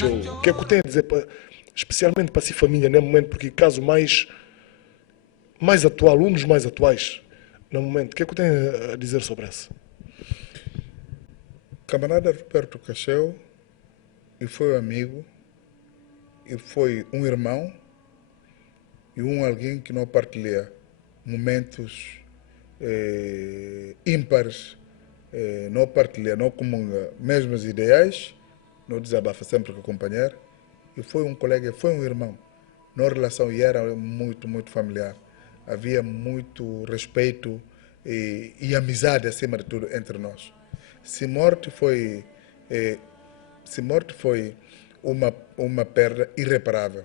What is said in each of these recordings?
Cacheu, o que é que tem a dizer, especialmente para si família, nesse momento, porque caso mais atual, um dos mais atuais, no momento, o que é que tem a dizer sobre isso? Camarada Roberto Cacheu, e foi um amigo, e foi um irmão, e alguém que não partilha momentos ímpares, não partilha, não comunga mesmos ideais, não desabafa sempre com o companheiro, e foi um colega, foi um irmão. Nossa relação era muito, muito familiar. Havia muito respeito e amizade, acima de tudo, entre nós. Se morte foi, eh, se morte foi uma perda irreparável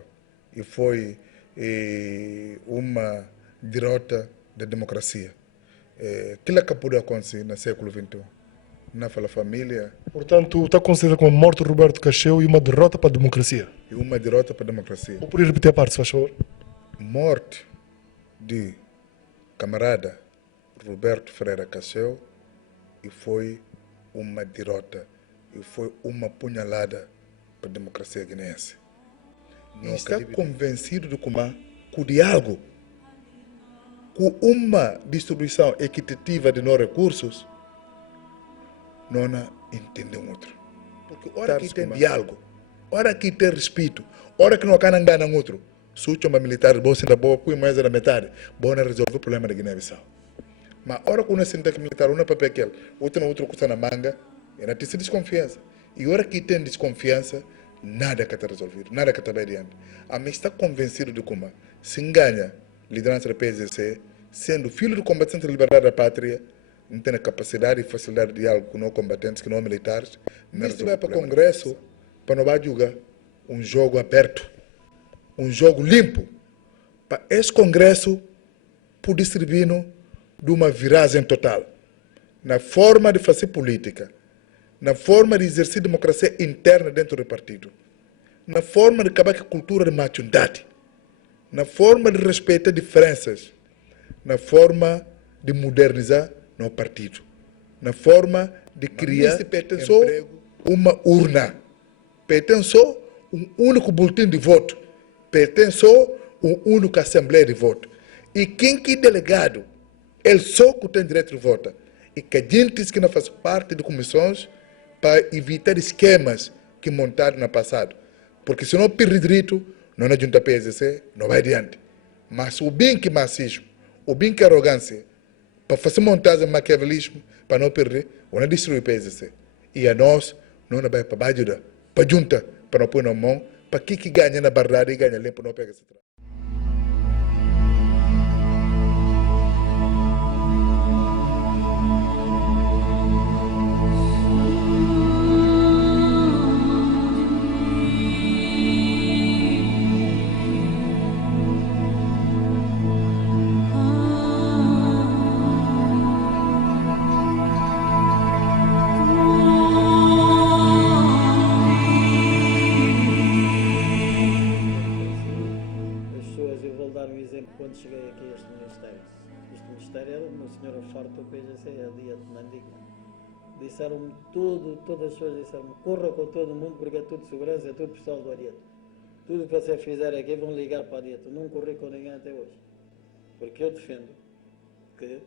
e foi uma derrota da democracia. Aquilo acabou de acontecer no século XXI. Na família. Portanto, está considerado como a morte de Roberto Cacheu e uma derrota para a democracia. E uma derrota para a democracia. Vou poder repetir a parte, se faz favor. Morte de camarada Roberto Ferreira Cacheu e foi uma derrota e foi uma punhalada para a democracia guineense. Não está convencido de que o diálogo, com uma distribuição equitativa de não recursos, não entende um outro. Porque hora que tem diálogo, hora que tem respeito, hora que não quer enganar um outro, se o chama militar, bom, se ainda boa, põe mais da metade, bom, resolver o problema da Guiné-Bissau. Mas hora que uma senta militar, uma papel aquele, outro custa na manga, ainda tem desconfiança. E hora que tem desconfiança, nada que está resolvido, nada que está bem adiante. A mim está convencido de como se engana liderança da PSC, sendo filho do combatente da liberdade da pátria, não tem a capacidade e facilidade de diálogo com não combatentes, que não militares, mas se vai para o Congresso, para não julgar um jogo aberto, um jogo limpo, para esse Congresso poder servir de uma viragem total, na forma de fazer política, na forma de exercer democracia interna dentro do partido, na forma de acabar com a cultura de machundade, na forma de respeitar diferenças, na forma de modernizar no partido, na forma de criar uma urna, pertence um único boletim de voto, pertence um único assembleia de voto. E quem que é delegado, ele só que tem direito de voto. E que a gente que não faz parte de comissões para evitar esquemas que montaram no passado. Porque se não perder direito, não adianta PSC, não vai adiante. Mas o bem que macismo, o bem que arrogância, para fazer montagem maquiavelismo, para não perder, ou não destruir o PSC. E a nós, não vai para ajuda, para junta, para não pôr na mão, para que ganha na verdade e ganha limpo, não pega esse trabalho. Quando cheguei aqui a este ministério era uma senhora forte do PSC, a dia de Mandiga. Disseram-me todas as pessoas disseram-me, corra com todo mundo porque é tudo segurança, é tudo pessoal do Arieto. Tudo que você fizer aqui vão ligar para o Arieto. Não corri com ninguém até hoje. Porque eu defendo que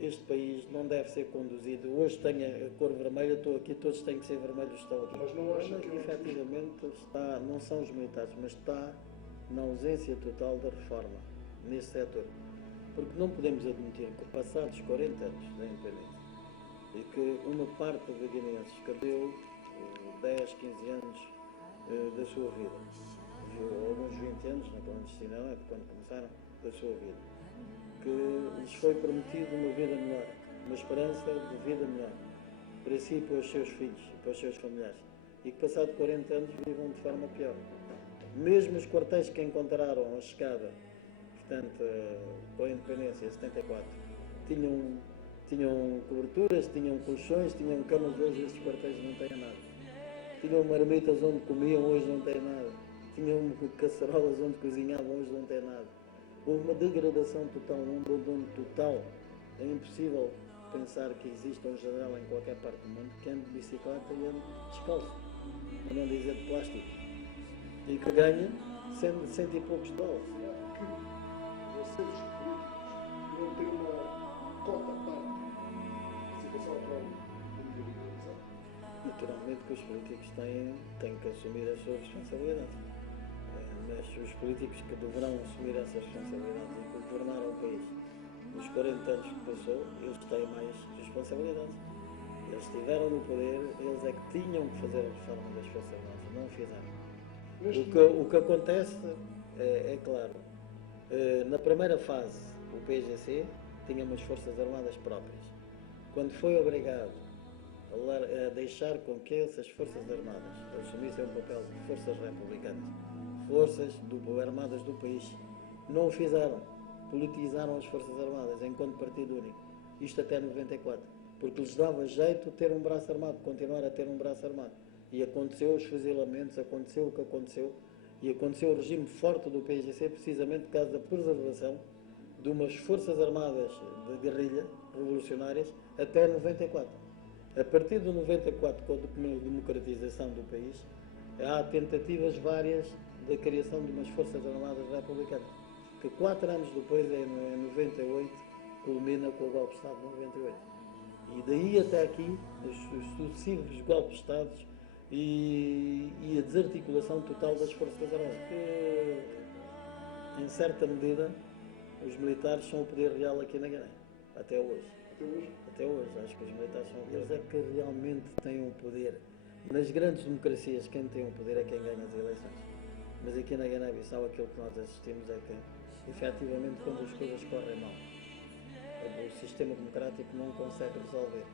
este país não deve ser conduzido. Hoje tenho a cor vermelha, estou aqui, todos têm que ser vermelhos, estou aqui. Mas não acha que efetivamente está, não são os militares, mas está na ausência total da reforma nesse setor. Porque não podemos admitir que, passados 40 anos da independência, e que uma parte de guineenses perdeu 10, 15 anos da sua vida, alguns 20 anos, na clandestinidade, quando começaram, da sua vida, que lhes foi prometido uma vida melhor, uma esperança de vida melhor, para si e para os seus filhos e para os seus familiares, e que, passado 40 anos, vivam de forma pior. Mesmo os quartéis que encontraram a chegada, portanto, com a independência, em 74, tinham coberturas, tinham colchões, tinham camas, hoje estes quartéis não têm nada. Tinham marmitas onde comiam, hoje não têm nada. Tinham caçarolas onde cozinhavam, hoje não têm nada. Houve uma degradação total, um abandono total. É impossível pensar que exista um general em qualquer parte do mundo que ande de bicicleta e ande descalço. para não dizer de plástico, e que ganha cento e poucos dólares. Que vocês, os políticos, não têm uma cota à parte da situação atual da liberalização? Naturalmente que os políticos têm que assumir as suas responsabilidades. Mas os políticos que deverão assumir essas responsabilidades e que governaram o país nos 40 anos que passou, eles têm mais responsabilidades. Eles estiveram no poder, eles é que tinham que fazer a reforma das Forças Armadas, não o fizeram. O que acontece é claro, na primeira fase o PGC tinha umas Forças Armadas próprias. Quando foi obrigado a deixar com que essas Forças Armadas assumissem o papel de forças republicanas, forças armadas do país, não o fizeram. Politizaram as Forças Armadas enquanto partido único. Isto até 94. Porque lhes dava jeito ter um braço armado, continuar a ter um braço armado. E aconteceu os fuzilamentos, aconteceu o que aconteceu, e aconteceu o regime forte do PGC precisamente por causa da preservação de umas Forças Armadas de guerrilha revolucionárias até 94. A partir de 94, com a democratização do país, há tentativas várias da criação de umas Forças Armadas republicanas, que 4 anos depois, em 98, culmina com o golpe de Estado de 98. E daí até aqui, os sucessivos golpes de Estado e a desarticulação total das Forças Armadas, que, em certa medida, os militares são o poder real aqui na Guiné, até hoje. Até hoje, acho que os militares são eles é que realmente têm o poder. Nas grandes democracias, quem tem o poder é quem ganha as eleições. Mas aqui na Guiné-Bissau, aquilo que nós assistimos é que, efetivamente, quando as coisas correm mal, o sistema democrático não consegue resolver.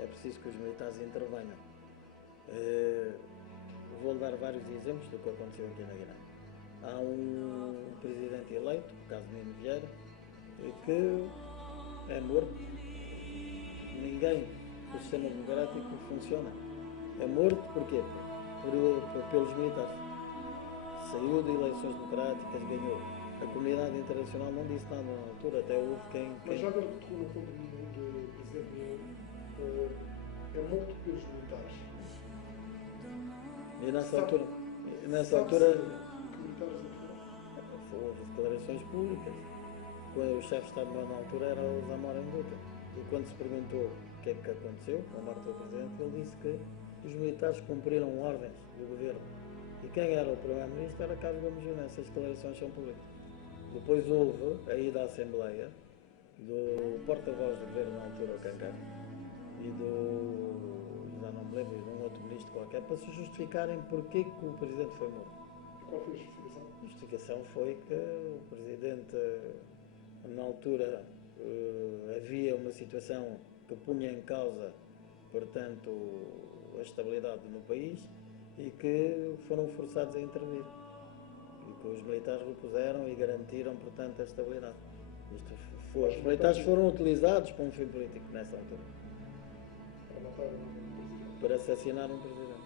É preciso que os militares intervenham. Vou dar vários exemplos do que aconteceu aqui na Guiné. Há um presidente eleito, Casimiro Vieira, que é morto. Ninguém do sistema democrático funciona. É morto porquê? Pelos militares. Saiu de eleições democráticas, ganhou. A comunidade internacional não disse nada na altura, até houve quem... Mas já agora que tocou no ponto de presidente é morto pelos militares. E nessa altura... Que militares houve declarações públicas. O chefe de Estado-Maior na altura era o Zamora Nduta. E quando se perguntou o que é que aconteceu com a morte do presidente, ele disse que os militares cumpriram ordens do governo. E quem era o primeiro-ministro era Carlos Gomes Júnior. Essas declarações são públicas. Depois houve a ida à Assembleia do porta-voz do governo na altura, o Cancar, e já não me lembro, de um outro ministro qualquer, para se justificarem porque que o presidente foi morto. Qual foi a justificação? A justificação foi que o presidente, na altura, havia uma situação que punha em causa, portanto, a estabilidade no país e que foram forçados a intervir. E que os militares repuseram e garantiram, portanto, a estabilidade. Os militares foram utilizados para um fim político nessa altura. Para matar um presidente. Para assassinar um presidente.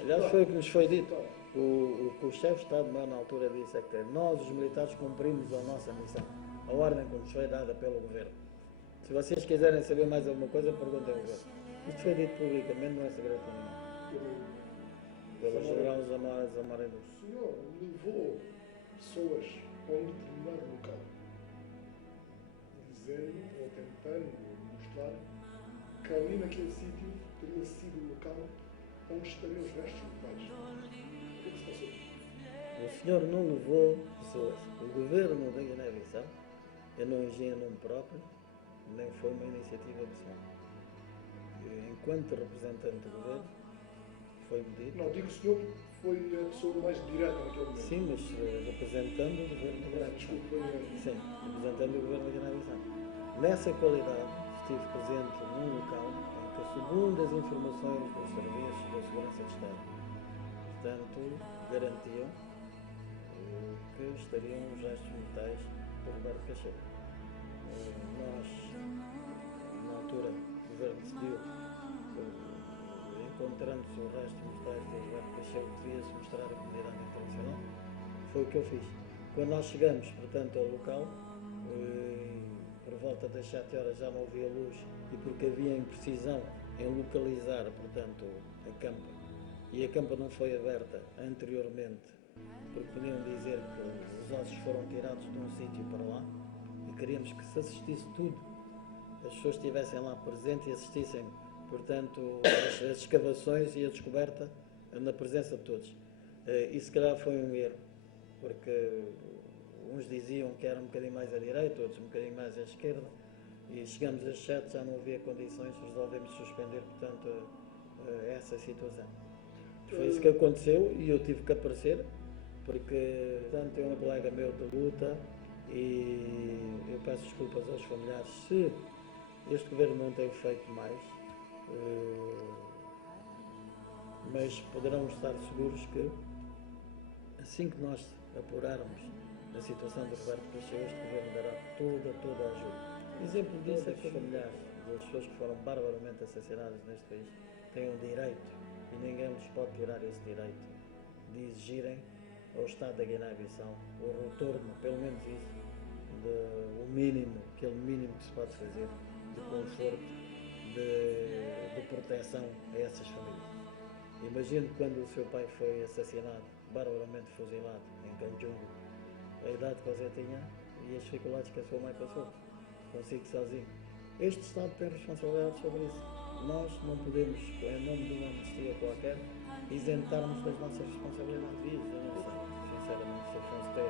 Aliás, foi o que nos foi dito. O que o chefe de Estado-Maior na altura disse é que nós, os militares, cumprimos a nossa missão. A ordem que nos foi dada pelo governo. Se vocês quiserem saber mais alguma coisa, perguntem ao governo. Isto foi dito publicamente, não é segredo para ninguém. Pelo general Zamora Nduta. O senhor levou pessoas a um determinado local, dizendo ou tentando mostrar que ali naquele sítio teria sido o local onde estariam os restos mortais. O que é que se passou? O senhor não levou pessoas. O governo da Guiné-Bissau, eu não agi em nome próprio, nem foi uma iniciativa pessoal. Enquanto representante do governo, foi-me dito. Não, digo que o senhor foi a pessoa mais direta naquele momento. Sim, mas representando o governo da Guiné-Bissau. Desculpe, foi Sim, representando o governo da Guiné-Bissau. Nessa qualidade, estive presente num local em que, segundo as informações dos serviços da Segurança de Estado, portanto, garantiam que estariam os restos mortais do Roberto Cacheiro. Nós, na altura, o governo decidiu, encontrando-se os restos mortais do Roberto Cacheiro, que devia-se mostrar à comunidade internacional. Foi o que eu fiz. Quando nós chegamos, portanto, ao local, por volta das 7 horas já não havia luz e porque havia imprecisão em localizar, portanto, a campo e a campa não foi aberta anteriormente, porque podiam dizer que os ossos foram tirados de um sítio para lá, e queríamos que se assistisse tudo, as pessoas estivessem lá presentes e assistissem, portanto, as escavações e a descoberta na presença de todos. E se calhar foi um erro, porque uns diziam que era um bocadinho mais à direita, outros um bocadinho mais à esquerda, e chegamos às 7, já não havia condições, resolvemos suspender, portanto, essa situação. Foi isso que aconteceu e eu tive que aparecer, porque, portanto, é um colega meu de luta e eu peço desculpas aos familiares se este governo não tem feito mais, mas poderão estar seguros que, assim que nós apurarmos a situação do Roberto Pacheco, este governo dará toda a ajuda. Exemplo disso é que os familiares das pessoas que foram barbaramente assassinadas neste país têm um direito, e ninguém lhes pode tirar esse direito, de exigirem ao Estado da Guiné-Bissau o retorno, pelo menos isso, o mínimo, aquele mínimo que se pode fazer, de conforto, de proteção a essas famílias. Imagino quando o seu pai foi assassinado, barbaramente fuzilado, em Canjungo, a idade que você tinha e as dificuldades que a sua mãe passou, consigo sozinho. Este Estado tem responsabilidade sobre isso. Nós não podemos, em nome de uma amnistia qualquer, isentarmos das nossas responsabilidades. Eu não sei, sinceramente, se Afonso Té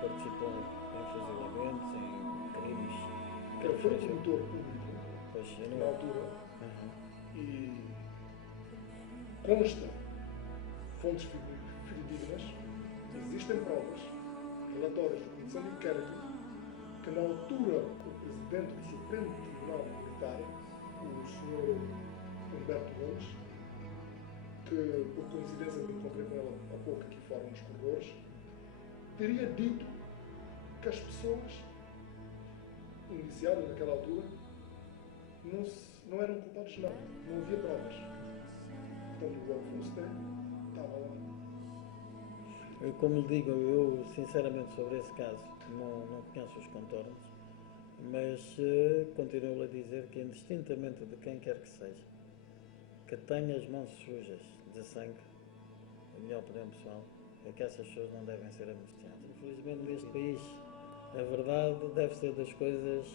participou em fuzilamentos, em crimes. Ele foi promotor público, Pois, eu não... na altura, e consta, fontes fidedignas, existem provas, relatórios de comissão de inquérito, que na altura o presidente do Supremo Tribunal Militar, o Sr. Humberto Gomes, que por coincidência me encontrei com ele há pouco aqui fora nos corredores, teria dito que as pessoas indiciadas naquela altura não eram culpados, não havia provas. Portanto, o Afonso Té estava lá. Como lhe digo, eu sinceramente sobre esse caso não conheço os contornos, mas continuo a dizer que indistintamente de quem quer que seja, que tenha as mãos sujas de sangue, a minha opinião pessoal é que essas pessoas não devem ser amnistiadas. Infelizmente neste país a verdade deve ser das coisas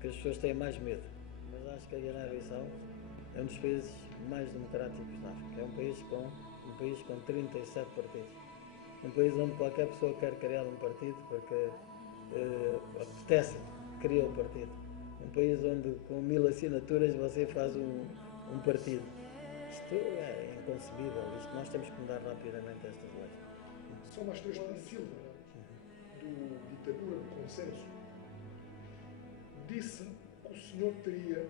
que as pessoas têm mais medo, mas acho que a Guiné-Bissau é um dos países mais democráticos da África, é um país com 37 partidos. Um país onde qualquer pessoa quer criar um partido porque apetece, cria o partido. Um país onde com 1000 assinaturas você faz um partido. Isto é inconcebível, nós temos que mudar rapidamente estas leis. Só mais 3 para Silva, do Ditadura do Consenso, disse que o senhor teria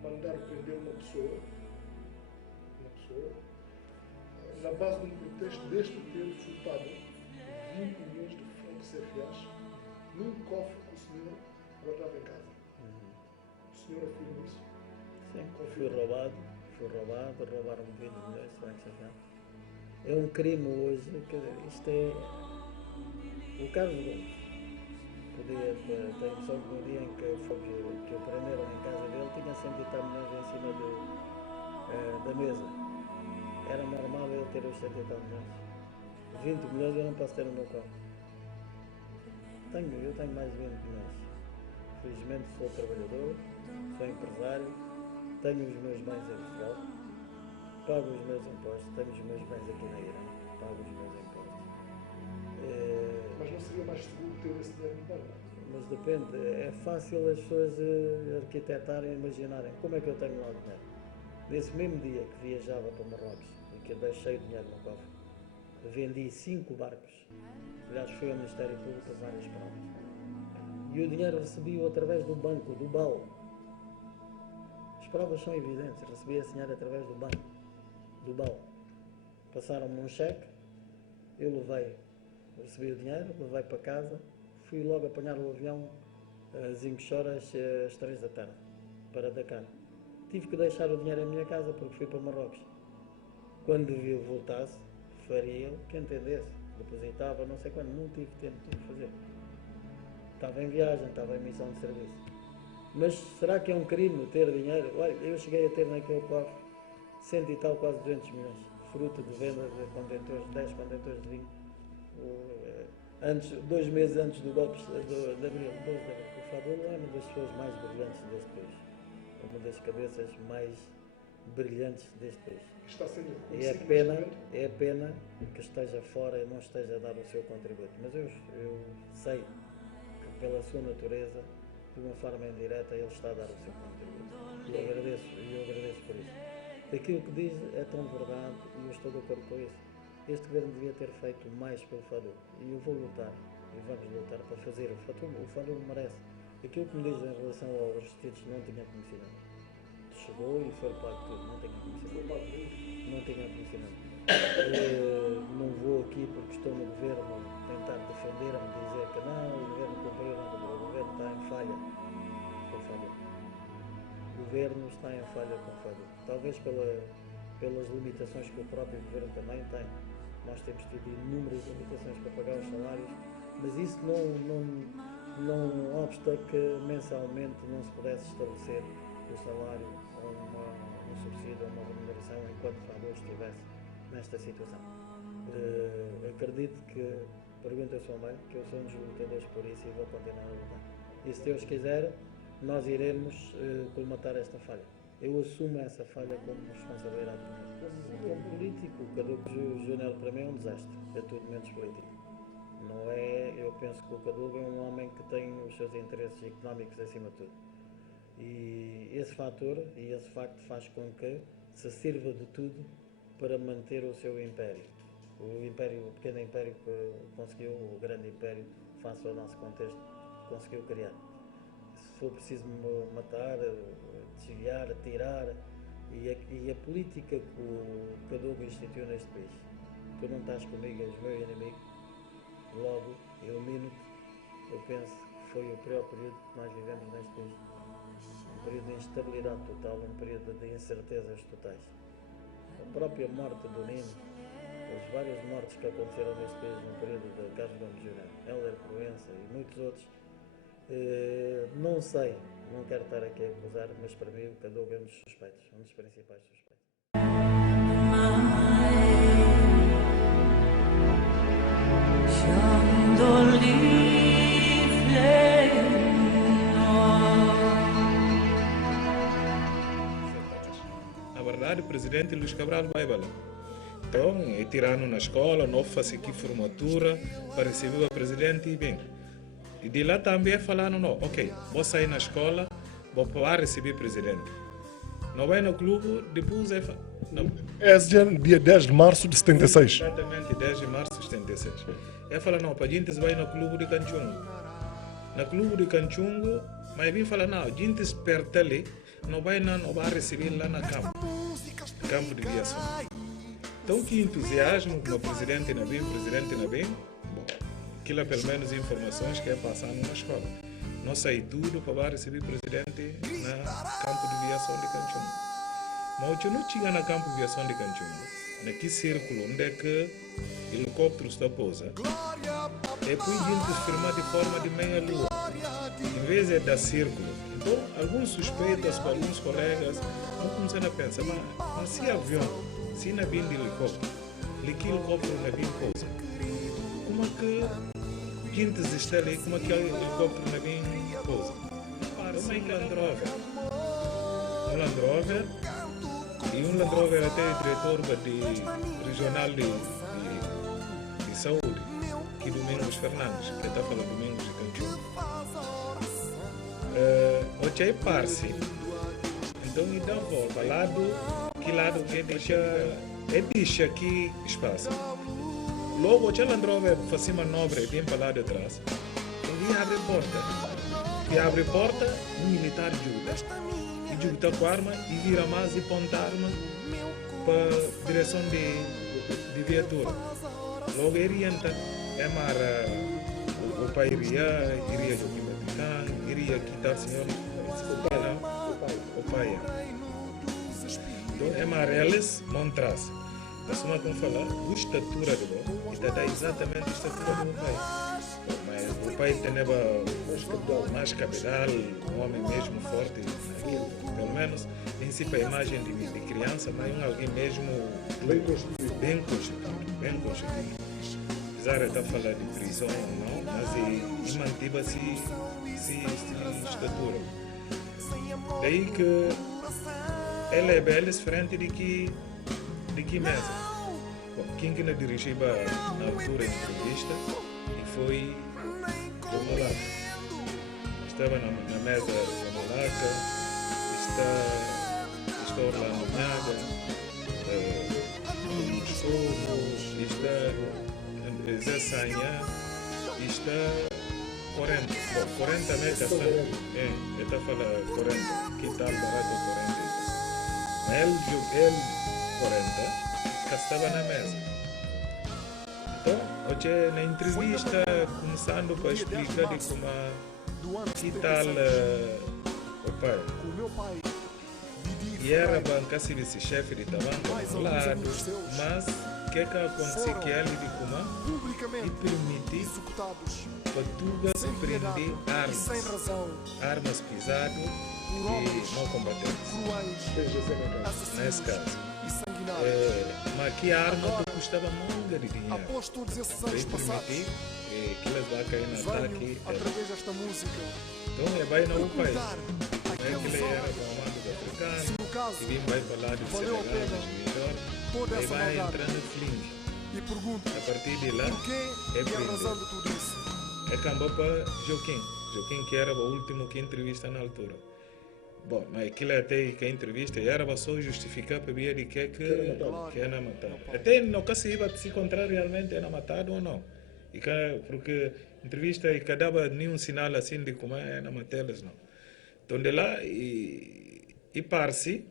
mandado prender uma pessoa, na base de um pretexto deste ter furtado 20 milhões de francos CFAs num cofre que o senhor guardava em casa. O senhor afirma isso? Sim, roubaram 20 milhões de francos CFAs. É um crime hoje, isto é... O Carlos Gomes podia ter a noção que no dia em que o prenderam em casa dele tinha 100 e tal milhões em cima da mesa. Era normal ele ter os 100 e tal milhões. 20 milhões eu não posso ter no meu cofre. Eu tenho mais de 20 milhões. Felizmente sou trabalhador, sou empresário, tenho os meus bens em Portugal, pago os meus impostos, tenho os meus bens aqui na Irã, pago os meus impostos. Mas não seria mais seguro ter esse dinheiro no banco? Mas depende, é fácil as pessoas arquitetarem, imaginarem como é que eu tenho lá o dinheiro. Nesse mesmo dia que viajava para Marrocos e que deixei o dinheiro no cofre, vendi 5 barcos. Aliás, fui ao Ministério Público a várias provas. E o dinheiro recebi-o através do banco, do BAL. As provas são evidentes, recebi esse dinheiro através do banco, do BAL. Passaram-me um cheque, eu recebi o dinheiro, levei para casa, fui logo apanhar o avião a Zinguechoras às 3 da tarde, para Dakar. Tive que deixar o dinheiro em minha casa porque fui para Marrocos. Quando voltasse, faria eu que entendesse. Depositava, não sei quando, não tive tempo de fazer. Estava em viagem, estava em missão de serviço. Mas será que é um crime ter dinheiro? Olha, eu cheguei a ter naquele cofre 100 e tal, quase 200 milhões, fruto de venda de contentores, 10 contentores de vinho, 2 meses antes do golpe de abril, 12 de abril. O Fadul é uma das pessoas mais brilhantes deste país, uma das cabeças mais brilhantes deste país. Está sendo É pena que esteja fora e não esteja a dar o seu contributo, mas eu sei que pela sua natureza, de uma forma indireta, ele está a dar o seu contributo. E eu agradeço por isso. Aquilo que diz é tão verdade e eu estou de acordo com isso. Este governo devia ter feito mais pelo Fadul e eu vou lutar e vamos lutar para fazer. O Fadul merece. Aquilo que me diz em relação aos vestidos não tinha conhecimento. Chegou e foi pago tudo, não tinha conhecimento. Não tinha conhecimento. Não vou aqui porque estou no governo tentar defender-me, dizer que não, o governo cumpriu, o governo está em falha com o Fadul. O governo está em falha com o Fadul. Talvez pelas limitações que o próprio governo também tem. Nós temos tido inúmeras limitações para pagar os salários, mas isso não obsta que mensalmente não se pudesse estabelecer o salário ou um subsídio ou uma remuneração enquanto o Fadul estivesse nesta situação. Acredito que, pergunta a sua mãe, que eu sou um dos lutadores por isso e vou continuar a lutar. E se Deus quiser, nós iremos colmatar esta falha. Eu assumo essa falha como responsabilidade como político. O Caduco Júnior para mim é um desastre, é tudo menos político. Não é, eu penso que o Caduco é um homem que tem os seus interesses económicos acima de tudo. E esse fator e esse facto faz com que se sirva de tudo para manter o seu império. O pequeno império que conseguiu, o grande império, face ao nosso contexto, conseguiu criar. Se for preciso matar, desviar, tirar, e a política que o Caduco instituiu neste país, tu não estás comigo, és meu inimigo, logo elimino-te, eu penso que foi o pior período que nós vivemos neste país. Um período de instabilidade total, um período de incertezas totais. A própria morte do Nino, as várias mortes que aconteceram neste país no período de Carlos Gomes Júnior, Hélder Proença e muitos outros, não sei, não quero estar aqui a acusar, mas para mim o Caduco é um dos suspeitos, um dos principais suspeitos. Na verdade, o presidente Luís Cabral vai lá. Então, é tirando na escola, não faz aqui formatura para receber o presidente e bem. E de lá também falando, não, ok, vou sair na escola, vou para receber o presidente. Não vai no clube, depois é... dia 10 de março de 76. Exatamente, 10 de março de 76. Ele fala, não, para a gente vai no clube de Canchungo. No clube de Canchungo, mas ele fala, não, a gente esperta ali, não vai receber lá na campo de viação. Então, que entusiasmo como o presidente não vem, bom, aquilo é pelo menos informações que é passando na escola. Não sei tudo para receber o presidente no campo de viação de Canchungo. Mas eu não chega no campo de viação de Canchungo, naquele círculo onde é que helicópteros da pousa, e depois a gente firma de forma de meia lua, em vez de dar círculo. Então, alguns suspeitos para alguns colegas vão começar a pensar, mas se avião, se não vem de helicóptero, que helicóptero não vem pousa, como é que a gente existe ali, como é que o helicóptero não vem pousa? Para uma Land Rover, e um Land Rover até diretor de regional de saúde, que é Domingos Fernandes, que está falando Domingos de Canchungo. Hoje é parce, então ele dá volta, que lado que deixa aqui espaço. Logo, o Land Rover faz manobra bem para lá de trás, ele abre a porta, um militar ajuda. E ajuda com a arma e vira mais e ponta a arma para a direção de viatura. Logo ele entra, o pai iria jogar, iria quitar o senhor, o pai. Então eles montram-se. Mas como falar, a estatura do bom, está exatamente a estatura do pai. Mas o pai tinha mais cabedal, um homem mesmo forte, pelo menos em si a imagem de criança, mas alguém mesmo Bem construído. bem constituído. Apesar de estar a falar de prisão ou não, mas ele mantive-se estatura. Daí que ela é bem diferente de que mesa. Bom, quem que não dirigiu na altura de entrevista e foi o Malaca. Estava na mesa do Malaca, está Orlando Nhaga, está Zé Sanha, está 40. Bom, 40 metros, ele está a falar 40, que tal barato 40. Mas ele 40. Que estava na mesa. Então, hoje na entrevista, começando para explicar de como que tal o pai. E era banca se chefe de tabanca ao lado, mas o que aconteceu que ele de como e permitir para tu prender armas pesadas e não combatentes. Nesse caso. Mas que a arma custava manga de dinheiro. Para permitir que elas vão cair no ataque. Então, vai no país. Que ele era comando africano, e vai falar de Senegal, de e vai entrar no fling. A partir de lá, é prender. É acabou para Joaquim, que era o último que entrevista na altura. Bom, mas aquilo até que a entrevista era só justificar para ver de que era matado. Até no caso se encontrar realmente era matado ou não. Porque a entrevista não dava nenhum sinal assim de como era matá-las, não. Então de lá e par-se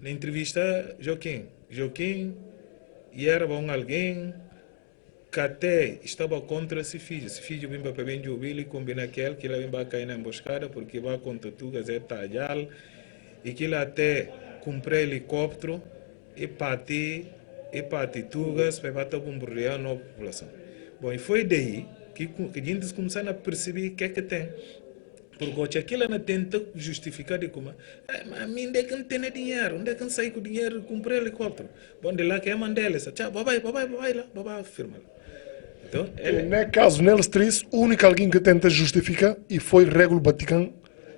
na entrevista Joaquim era alguém que até estava contra esse filho. Esse filho vinha para bem de ouvir e combinar que ele vinha cair na emboscada porque vai contra tu, é talhar e que ele até comprou helicóptero e partir tugas para bater bombardear na população. Bom, e foi daí que a gente começou a perceber o que é que tem. Porque aquilo não tenta justificar de como mas a mim onde é que não tem dinheiro? Onde é que não sai com o dinheiro e comprei helicóptero? Bom, de lá que é Mandela, tchau, babai lá, babai firma lá. Então, no caso, neles três, o único alguém que tenta justificar e foi Regulo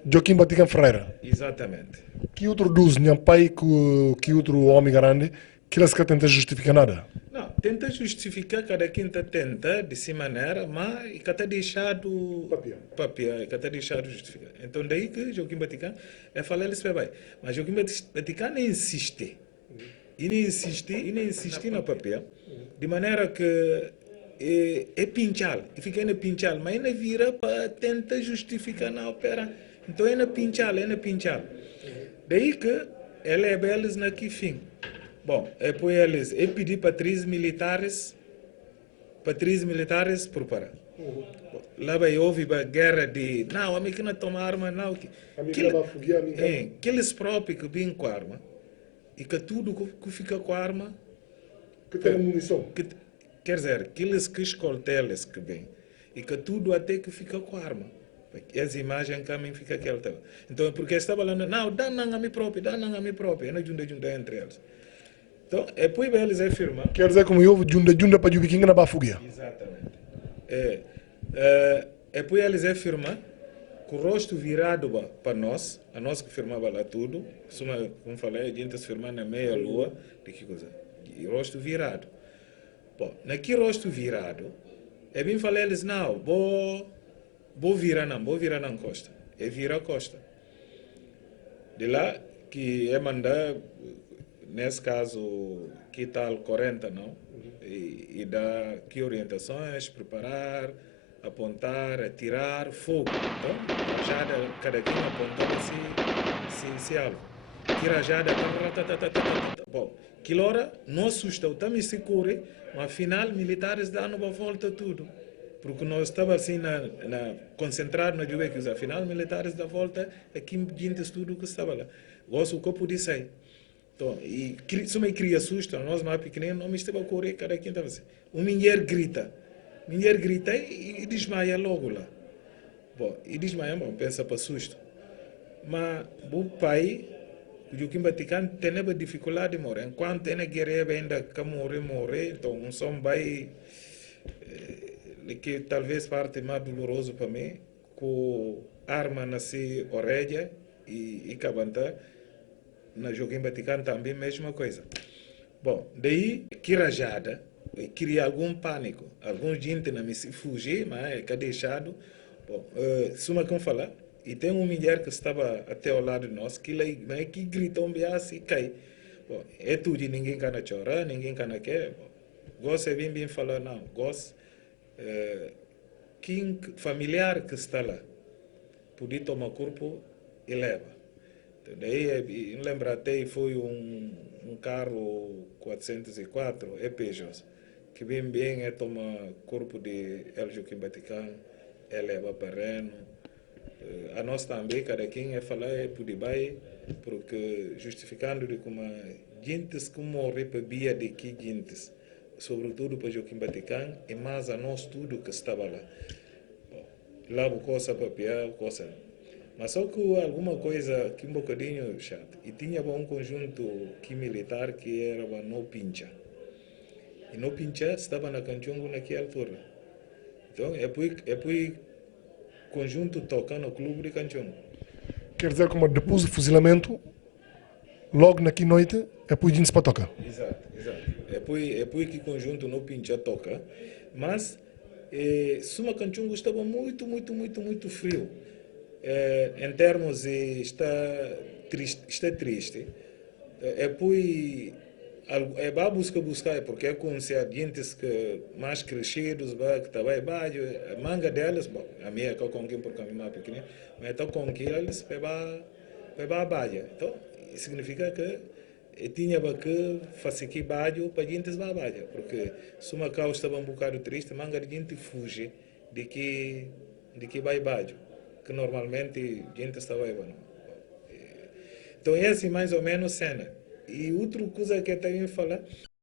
Joaquim Batican Ferreira. Exatamente. Que outro dos minha pai que outro homem grande que eles que tenta justificar nada? Não, tenta justificar cada quem tenta de si maneira, mas que está deixado papel, que está deixado justificar. Então daí que Joaquim Batican é falar eles vai, mas Joaquim Batican insiste. E insiste no papel, de maneira que é pinchal, e fica na pinchal, mas ainda vira para tentar justificar na ópera. Então é na pinchal. Daí que ela é belas na que fim. Bom, depois eles pedi para três militares preparar. Lá vai houve a guerra de não, a mim que não toma arma, não. Que eles próprios que vêm com arma e que tudo que fica com arma que tem munição. Quer dizer, aqueles que escolteles que vêm e que tudo até que fica com arma. E as imagens que a mim fica aquela. Então, porque estava falando, não, dá a mim próprio, não junta entre eles. Então, depois eles afirmam. Quer dizer, como eu, junta para o biquinho na bafugia. Exatamente. Depois eles afirmam com o rosto virado para nós, a nós que firmava lá tudo, como falei, a gente se firmava na meia-lua, de que coisa? E o rosto virado. Bom, naquele rosto virado, eu vim falar eles, não, vou virar na costa. É virar a costa. De lá, que é mandar, nesse caso, que tal 40, não? E dar que orientações, preparar, apontar, atirar, fogo. Então, rajada, cada quem apontava se algo. Que rajada, bom, que hora não assusta, também se corre, mas afinal, militares dão uma volta tudo. Porque nós estávamos assim, concentrados na juventude, que afinal, militares da volta, aqui gente tudo que estava lá. Gosto o corpo de sair. Então, e se me cria susto, nós mais pequeninos, não me estava a correr, cada quem estava assim. Uma mulher grita, mulher grita e desmaia logo lá. Bom, e desmaia, bom, pensa para susto. Mas o pai, o que Vaticano tem dificuldade de morrer. Enquanto tem guerreiro ainda que morrer, então um som vai que talvez parte mais doloroso para mim, com arma nasce orelha e cabanta, na Joaquim Vaticano também mesma coisa. Bom, daí que rajada, cria algum pânico, alguns gente não me se fugir, mas é que deixado. Bom, suma como falar, e tem uma mulher que estava até ao lado de nós, que gritou um biaço e cai. Bom, é tudo, ninguém cana chorar, ninguém cana quer. Gosto é bem falar, não, gosto. Quem familiar que está lá, podia tomar corpo e leva. Então, daí, lembro até, foi um carro 404, é Peugeot, que bem é tomar corpo de El Joaquim Vaticano, é leva para Reno. A nós também, cada quem é falar é por debaixo, porque justificando de como gentes que morrem para via de que gentes, sobretudo para Joaquim Vaticano, e mais a nós tudo que estava lá. Bom, lá o coisa papel, coisa. Mas só que alguma coisa que um bocadinho chato. E tinha um conjunto que militar que era o No Pincha. E No Pincha estava na Canchongo naquela altura. Então, é por conjunto toca no clube de Canchongo. Quer dizer, como depois do fuzilamento, logo naquela noite, é por gente para tocar. Exato. É por que conjunto No Pincha toca. Mas, Suma Canchongo estava muito frio. Em termos de está triste. É para buscar, porque é com gente que mais crescidos, que está bem baixo, a manga delas, bom, a minha é com quem porque a minha é pequena, mas está com quem eles para baixo. Então, significa que tinha que fazer que baixo para gente baixo, porque se uma causa estava um bocado triste, manga de gente fuge de que vai baixo, que normalmente gente estava aí. Então, é assim mais ou menos a cena. E outra coisa que eu também falar,